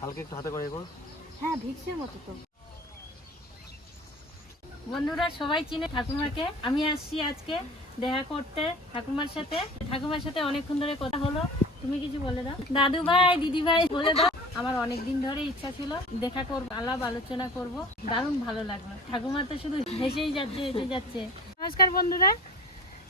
শালকে একটু হাতে করে করো। হ্যাঁ ভিক্সের মতো তো। বন্ধুরা সবাই চিনে ঠাকুমাকে। আমি আসছি আজকে দেখা করতে ঠাকুমার সাথে। ঠাকুমার সাথে অনেকক্ষণ ধরে কথা হলো। তুমি কিছু বলে দাও। দাদু ভাই দিদি ভাই বলে দাও। আমার অনেকদিন ধরে ইচ্ছা ছিল দেখা করব, আলাপ আলোচনা করব। দারুণ ভালো লাগলো। ঠাকুমা তো শুধু হেসেই যাচ্ছে হেসে যাচ্ছে। নমস্কার বন্ধুরা,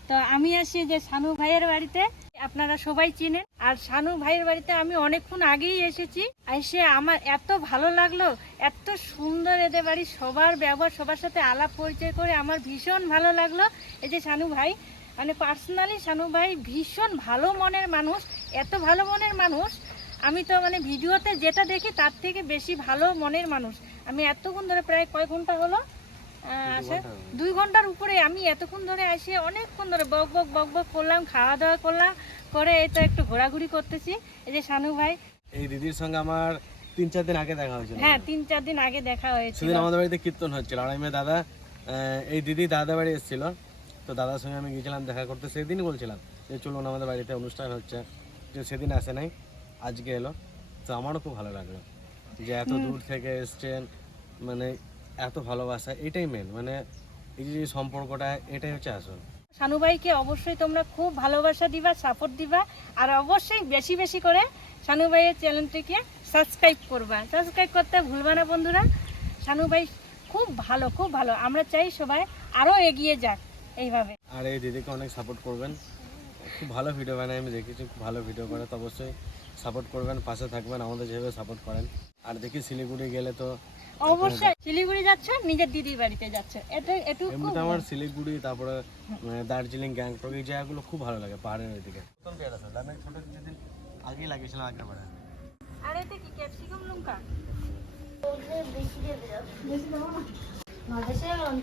তো আমি আসি যে শানু ভাইয়ের বাড়িতে। আপনারা সবাই চিনেন। আর শানু ভাইয়ের বাড়িতে আমি অনেকক্ষণ আগেই এসেছি। এসে আমার এত ভালো লাগলো, এত সুন্দর এদের বাড়ি, সবার ব্যবহার, সবার সাথে আলাপ পরিচয় করে আমার ভীষণ ভালো লাগলো। এই যে শানু ভাই, মানে পার্সোনালি শানু ভাই ভীষণ ভালো মনের মানুষ। এত ভালো মনের মানুষ আমি তো মানে ভিডিওতে যেটা দেখি তার থেকে বেশি ভালো মনের মানুষ। আমি এতক্ষণ ধরে, প্রায় কয় ঘন্টা হলো আসে, 2 ঘন্টার উপরে আমি এতক্ষণ ধরে আসি, অনেকক্ষণ ধরে বক বক করলাম, খাওয়া দাওয়া করলাম, করে এই তো একটু ঘোরাঘুরি করতেছি। এই যে শানু ভাই, এই দিদির সঙ্গে আমার 3-4 দিন আগে দেখা হয়েছিল। হ্যাঁ 3-4 দিন আগে দেখা হয়েছিল। সেদিন আমাদের বাড়িতে কীর্তন হচ্ছিল, আর আমি দাদা, এই দিদি দাদা বাড়ি এসেছিল, তো দাদার সঙ্গে আমি গিয়েছিলাম দেখা করতে। সেদিনই বলছিলাম যে চলুন আমাদের বাড়িতে অনুষ্ঠান হচ্ছে, যে সেদিন আসে নাই, আজকে এলো। তো আমারও খুব ভালো লাগলো যে এত দূর থেকে এসছেন, মানে এত ভালোবাসা, এটাই মেন, মানে এই যে সম্পর্কটা, এটাই হচ্ছে আসল। শানু ভাইকে অবশ্যই তোমরা খুব ভালোবাসা দিবা, সাপোর্ট দিবা, আর অবশ্যই বেশি বেশি করে শানু ভাইয়ের চ্যানেলটিকে সাবস্ক্রাইব করবা। সাবস্ক্রাইব করতে ভুলবা না বন্ধুরা। শানু ভাই খুব ভালো, খুব ভালো। আমরা চাই সবাই আরও এগিয়ে যাক এইভাবে। আর এই দিদিকে অনেক সাপোর্ট করবেন, খুব ভালো ভিডিও বানায়, আমি দেখেছি খুব ভালো ভিডিও করে। তো অবশ্যই সাপোর্ট করবেন, পাশে থাকবেন, আমাদের যেভাবে সাপোর্ট করেন। আর দেখি শিলিগুড়ি গেলে তো অবশ্যই শিলিগুড়ি যাচ্ছে, নিজের দিদির বাড়িতে যাচ্ছে, এটুকু। এমনিতে আমার শিলিগুড়ি, তারপরে দার্জিলিং, গ্যাংটক, এই জায়গাগুলো খুব ভালো লাগে, পাহাড়ের ওইদিকে। প্রথম পেয়ারা ছিল, আমি ছোট কিছুদিন আগেই লাগিয়েছিলাম আগের বারে। আর এটা কি ক্যাপসিকাম লঙ্কা?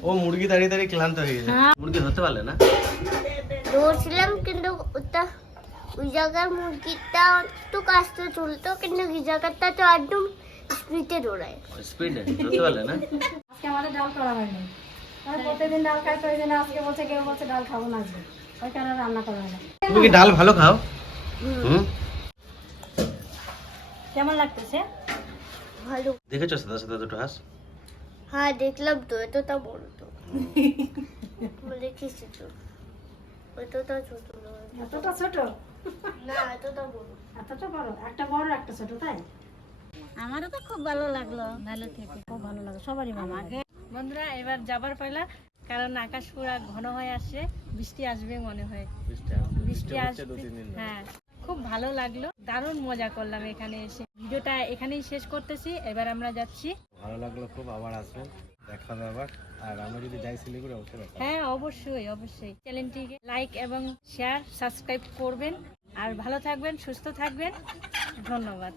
ও মুরগি দাঁড়িয়ে দাঁড়িয়ে ক্লান্ত হয়ে গেছে। মুরগি ধরতে পারলে না? ধরছিলাম কিন্তু ওটা ওই জায়গার মুরগিটা একটু কাছতে চলতো, কিন্তু এই জায়গাটা তো একদম স্পিডে দৌড়ায়। স্পিডে ধরতে পারলে না? আজকে আমাদের ডাল করা হয়নি। আমি প্রতিদিন ডাল খাই, তো ওই জন্য আজকে বলছে, কেউ বলছে ডাল খাবো না আজকে, ওই কারণে রান্না করা হয় না। তুমি কি ডাল ভালো খাও? কেমন লাগতেছে? ভালো। দেখেছো সাদা সাদা দুটো হাঁস? হ্যাঁ দেখলাম তো, এতটা বড় তো দেখেছি তো, এতটা ছোট নয়। এতটা ছোট না, এতটা বড়। এতটা বড়, একটা বড় একটা ছোট, তাই? আমারও তো খুব ভালো লাগলো, ভালো থেকে খুব ভালো লাগলো সবারই আমাকে। বন্ধুরা এবার যাবার পাইলা, কারণ আকাশ পুরা ঘন হয়ে আসছে, বৃষ্টি আসবে মনে হয়। বৃষ্টি আসবে, হ্যাঁ। খুব ভালো লাগলো, দারুণ মজা করলাম এখানে এসে। ভিডিওটা এখানেই শেষ করতেছি, এবার আমরা যাচ্ছি। ভালো লাগলো খুব, আবার আসবেন, দেখা হবে আবার। আর আমরা যদি যাই শিলিগুড়ি অবশ্যই দেখা হবে। হ্যাঁ অবশ্যই অবশ্যই। চ্যানেলটিকে লাইক এবং শেয়ার, সাবস্ক্রাইব করবেন। আর ভালো থাকবেন, সুস্থ থাকবেন। ধন্যবাদ।